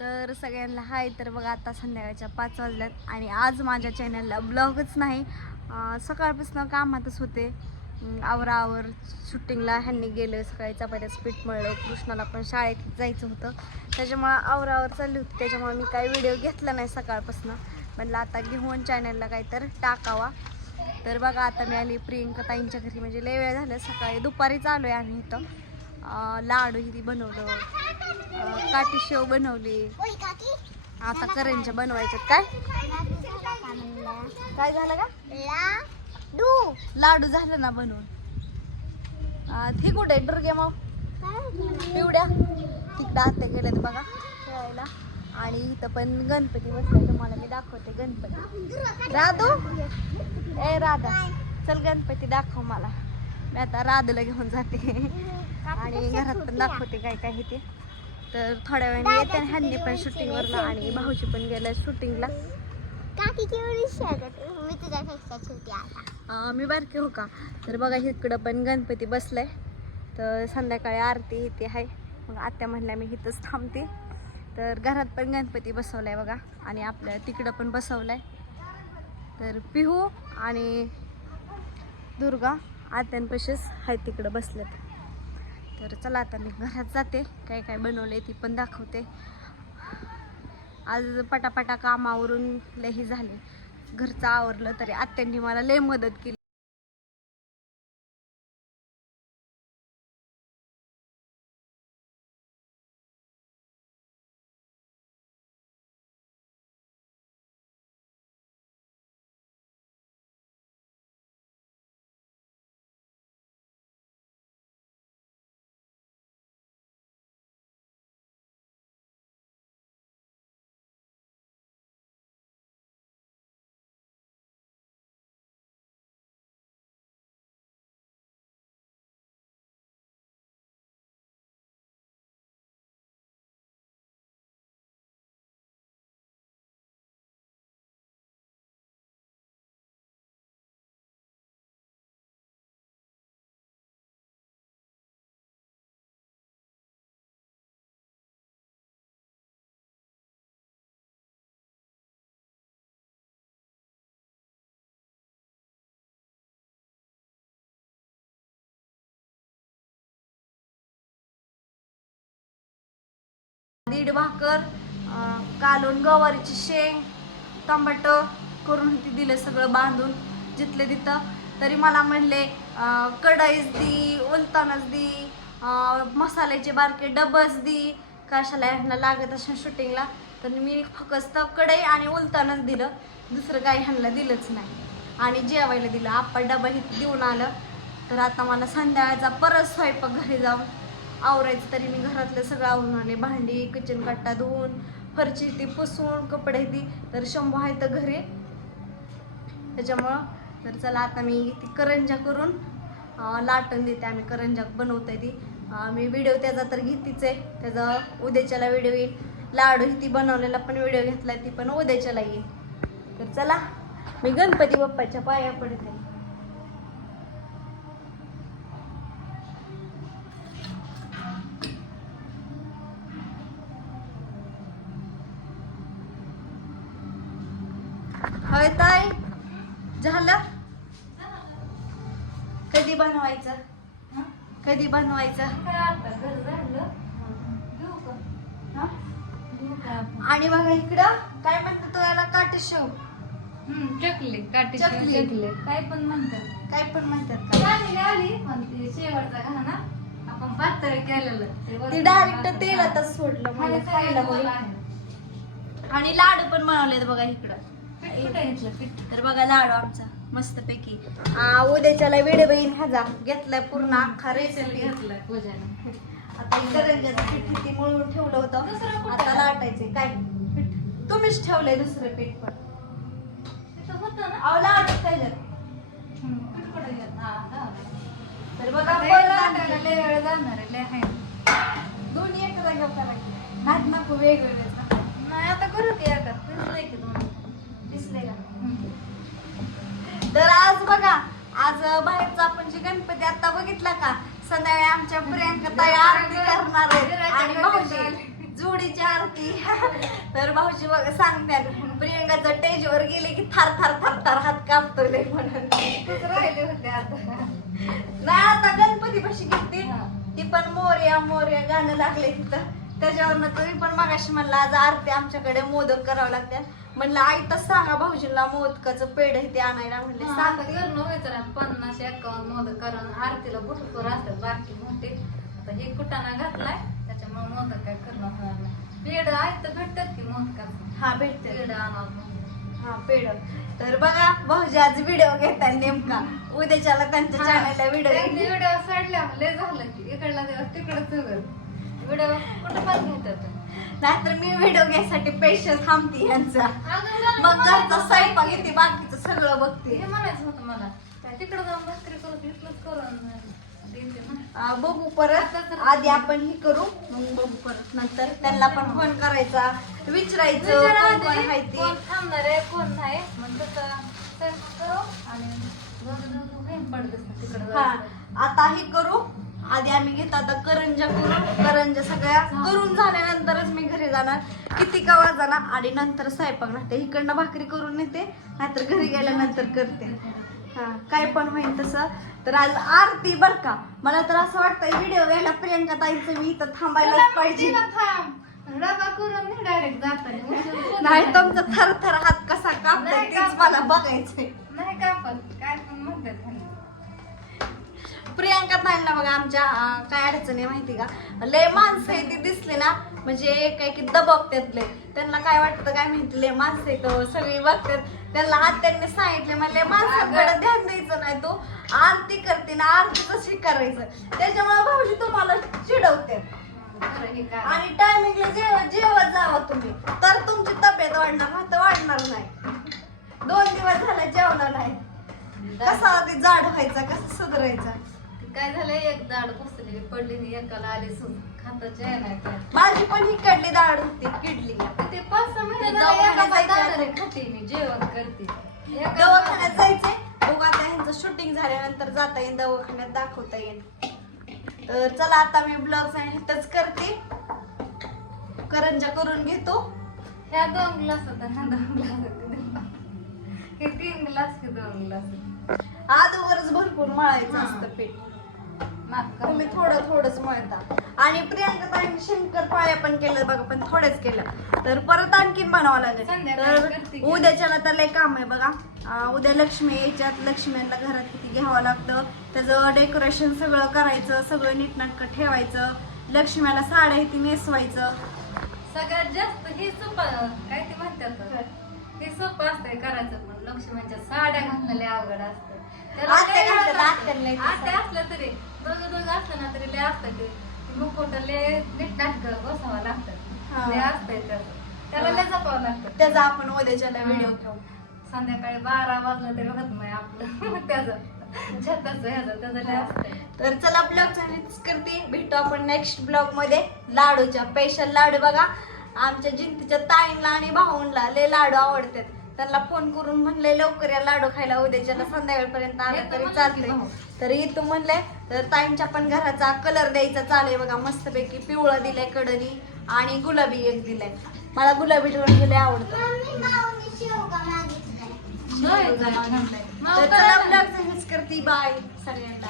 तर सगळ्यांना हाय. तर बघा आता संध्याकाळच्या पाच वाजल्यात आणि आज माझ्या चॅनलला ब्लॉगच नाही. सकाळपासून कामातच होते. आवरावर शूटिंगला ह्यांनी गेलं. सकाळी चपात्याचं पीठ मळलं. कृष्णाला पण शाळेत जायचं होतं. त्याच्यामुळं आवरावर चालली होती. त्याच्यामुळे मी काही व्हिडिओ घेतला नाही सकाळपासून. म्हणलं आता घेऊन चॅनलला काहीतरी टाकावा. तर बघा आता मी आली प्रियंका ताईंच्या घरी. म्हणजे लय वेळ झालं. सकाळी दुपारीच आलो आहे आम्ही इथं. लाडू ही बनवलं. काठी शेव बनवली. आता करंच्या बनवायच्यात काय? काय झालं का? लाडू. झालं ना बनवून. ती कुठे दुर्गे मग पिवड्या? तिकडं आत्या गेल्यात बघा खेळायला. आणि इथं पण गणपती बसलाय तुम्हाला मी दाखवते गणपती. राधू? ए राधा. चल गणपती दाखव मला. मी आता राधूला घेऊन जाते. आणि घरात पण दाखवते काय काय ते. तर थोड्या वेळाने येते आणि ह्यांनी पण शूटिंगवरला आणि भाऊजी पण गेल्या शूटिंगला मी तुझ्यापेक्षा छोटी आता. अं, मी बारके हो का? तर बघा इकडं पण गणपती बसलाय. तर संध्याकाळी आरती इथे आहे. मग आत्या म्हणल्या मी इथंच थांबते. तर घरात पण गणपती बसवलाय बघा. आणि आपल्या तिकडं पण बसवलाय. तर पिहू आणि दुर्गा आत्यांपाशीच आहे तिकडं बसलेत. तर चला आता मी घरात जाते. काय काय बनवले ती पण दाखवते. आज पटापटा कामावरून लई झाले. घरचं आवरलं तरी आत्यांनी मला लय मदत केली. दीड भाकर कालून गवारीची शेंग टमाट करून ती दिलं सगळं बांधून जिथले तिथं. तरी मला म्हणले कढईच दी उलतानच दी मसाल्याचे बारके डबस दी. कशाला ह्यांना लागत असेल शूटिंगला तर मी फक्त कढई आणि उलतानच दिलं. दुसरं काही ह्यांना दिलंच नाही. आणि जेवायला दिलं. आपण डबा देऊन आलं. तर आता मला संध्याकाळचा परत स्वयंपाक घरी जाऊन आवरायचं तरी मी घरातलं सगळं आवरून आले. भांडी किचन कट्टा धुवून फरची ती पुसून कपडे ती. तर शंभू आहे तर घरी. त्याच्यामुळं तर चला आता मी ती करंजा करून लाटण देते आम्ही. करंजा आहे ती. मी व्हिडिओ त्याचा तर घेतीच. आहे त्याचा उद्याच्याला व्हिडिओ येईल. लाडू ही ती बनवलेला पण व्हिडिओ घेतला ती पण उद्याच्याला येईल. तर चला मी गणपती बाप्पाच्या पाया पडते. ताई झालं? कधी बनवायचं? कधी बनवायचं? आणि बघा इकडं काय म्हणतात तो याला? काटे शेव चकली काठी चकली. काय पण म्हणतात. काय पण म्हणतात आली पण शेवटचा आपण पातळ केलेलं. ते डायरेक्ट तेलातच सोडलं खाली खायला. आणि लाडू पण बनवलेत बघा इकडं. तर बघा लाडू आमचा मस्त पैकी उद्याच्याला वेडे बहीण ह्याचा घेतलाय पूर्ण अख्खा रेसिपी घेतलं पूजाने आता करंजाचं पीठ किती मळून ठेवलं होतं? आता लाटायचे काय? पीठ. तुम्हीच ठेवलंय दुसरं पीठ पण. लाडू त्याच्यात. तर बघा वेळ जाणार आहे. दोन्ही एक जागेवर करायचे नको नाही आता करू की एकात दिसलंय की दिसले का? हम्म. तर आज बघा आज बाहेरचा आपण जे गणपती आता बघितला का संध्याकाळी आमच्या प्रियांका ताई आरती करणार आणि भाऊजी जोडीची आरती. तर भाऊजी बघा सांगतात प्रियंकाचं स्टेजवर गेले की थार थार थार थार हात कापतोय लय म्हणून राहिले होते आता. नाही आता गणपती पाशी घेते ती पण मोर्या मोर्या गाणं लागले तिथं. त्याच्यावरनं तुम्ही पण मगाशी म्हणला आज आरती आमच्याकडे मोदक करावं लागतात म्हणलं आई तर सांगा भाऊजीला मोदकाचं पेढ ते आणायला. म्हणले ना पन्नास एकावन्न मोदक कारण आरतीला भरपूर असतात बाकी मोठे. आता हे कुटाणा घातलाय त्याच्यामुळे मोदक काय करणं होणार नाही. पेड आहे तर भेटतात की मोदकाचं? हा भेटते पेड आणावं हा पेढ. तर बघा भाऊजी आज व्हिडिओ घेतात नेमका. उद्याच्याला त्यांच्या चॅनलला व्हिडिओ व्हिडिओ सोडल्या लय झालं की. इकडला दिवस तिकडं सगळं व्हिडिओ कुठं पण घेतात. नाहीतर मी व्हिडिओ घ्यायसाठी पेशन्स थांबते यांचा. मग घरचा स्वयंपाक येते बाकीचं सगळं बघते. हे म्हणायचं होतं मला. तिकडं जाऊन भाकरी करून करून देते बघू परत. आधी आपण हे करू मग बघू परत. नंतर त्यांना पण फोन करायचा विचारायचं विचारा कोण कोण आधी, आहे ते. कोण थांबणार आहे कोण नाही. मग तसं करू आणि दोघं दोघं बाहेर पडत असतात तिकडं हा. जायचं. आता हे करू. आधी आम्ही घेतो आता करंजा करू. करंजा सगळ्या करून झाल्यानंतरच मी घरी जाणार. किती का वाजाना आणि नंतर स्वयंपाक लागते इकडनं भाकरी करून नेते नाहीतर घरी गेल्यानंतर करते. हा काय पण होईल तसं. तर आज आरती बर का. मला तर असं वाटतं व्हिडिओ घ्यायला प्रियंका ताईचं मी इथं थांबायलाच पाहिजे. करून नाही डायरेक्ट जाताना नाही तुमचा थर थर हात कसा तेच कापत. मला बघायचंय. प्रियांका ताईंना बघा आमच्या काय अडचण आहे माहिती का? लय माणसं आहे ती दिसली ना म्हणजे काय की दबकतात लय. त्यांना काय वाटतं काय माहिती लय माणसं आहे तो सगळी बघतात. त्यांना हात त्यांनी सांगितले म्हणले माणसाकडे ध्यान द्यायचं नाही तो. आरती करते ना आरती कशी करायचं त्याच्यामुळे भाऊजी तुम्हाला चिडवते. आणि टायमिंगला जेव जेवत जावा तुम्ही तर तुमची तब्येत वाढणार नाही तर वाढणार नाही. दोन दिवस झाले जेवलं नाही. कसा ते जाड व्हायचा कसा सुधारायचा? काय झालं एक दाड बसलेली पडली आणि एकाला आली सून. खाताचे आहे नाही काय माझी पण ही कडली दाढ होती किडली. ते पाच सहा महिने झाले दवाखान्यात एका जायचं दाडाने खाते मी जेवण करते. एका दवाखान्यात जायचंय. बघू आता ह्यांचं शूटिंग झाल्यानंतर जाता येईल दवाखान्यात दाखवता येईल तर चला आता मी ब्लॉग इथंच करते. करंजा करून घेतो. ह्या दोन ग्लास होता ह्या दोन ग्लास हे तीन ग्लास हे दोन ग्लास अगोदरच भरपूर मळायचं. असतं. तुम्ही थोडं थोडंच मळता आणि प्रियांका ताईंनी शंकर पाळ्या पण केलं बघा पण थोडेच केलं. तर परत आणखीन बनावं लागेल. तर. उद्याच्याला तर लय काम आहे बघा. उद्या लक्ष्मी यायच्यात लक्ष्मीला घरात किती घ्यावं लागतं. त्याचं डेकोरेशन सगळं करायचं सगळं नीटनाटकं ठेवायचं. लक्ष्मीला साड्या ती नेसवायचं. सगळ्यात जास्त हे सोपं काय ते म्हणतात? हे सोपं असतंय करायचं पण. लक्ष्मीच्या साड्या घालणं लय अवघड असतं असलं तरी. दोघं दोघं असलं ना तरी लय असतं ते मुखोट लय नीट बसावं लागतं. हा. लय असतंय त्याचं त्याला लय जपावं लागतं. त्याचा आपण उद्याच्याला व्हिडिओ घेऊ संध्याकाळी बारा वाजलं तरी होत नाही आपलं. त्याचं. छताचं ह्याचं त्याचं लय असतंय. तर चला ब्लॉग चॅनल करते. भेटू आपण नेक्स्ट ब्लॉगमध्ये. लाडूच्या स्पेशल लाडू बघा. आमच्या जिंतीच्या ताईंला आणि भाऊंला लय लाडू आवडतात. त्यांना फोन करून म्हणले लवकर या लाडू खायला उद्याच्याला संध्याकाळपर्यंत आला तरी चालतंय. तर इथं म्हणले तर ताईंच्या पण घराचा कलर द्यायचा चालेल बघा मस्तपैकी पिवळा दिलाय कडनी आणि गुलाबी एक दिलाय. मला गुलाबी रंग लय आवडतो. तर चला. ब्लॉग करते बाय सगळ्यांना.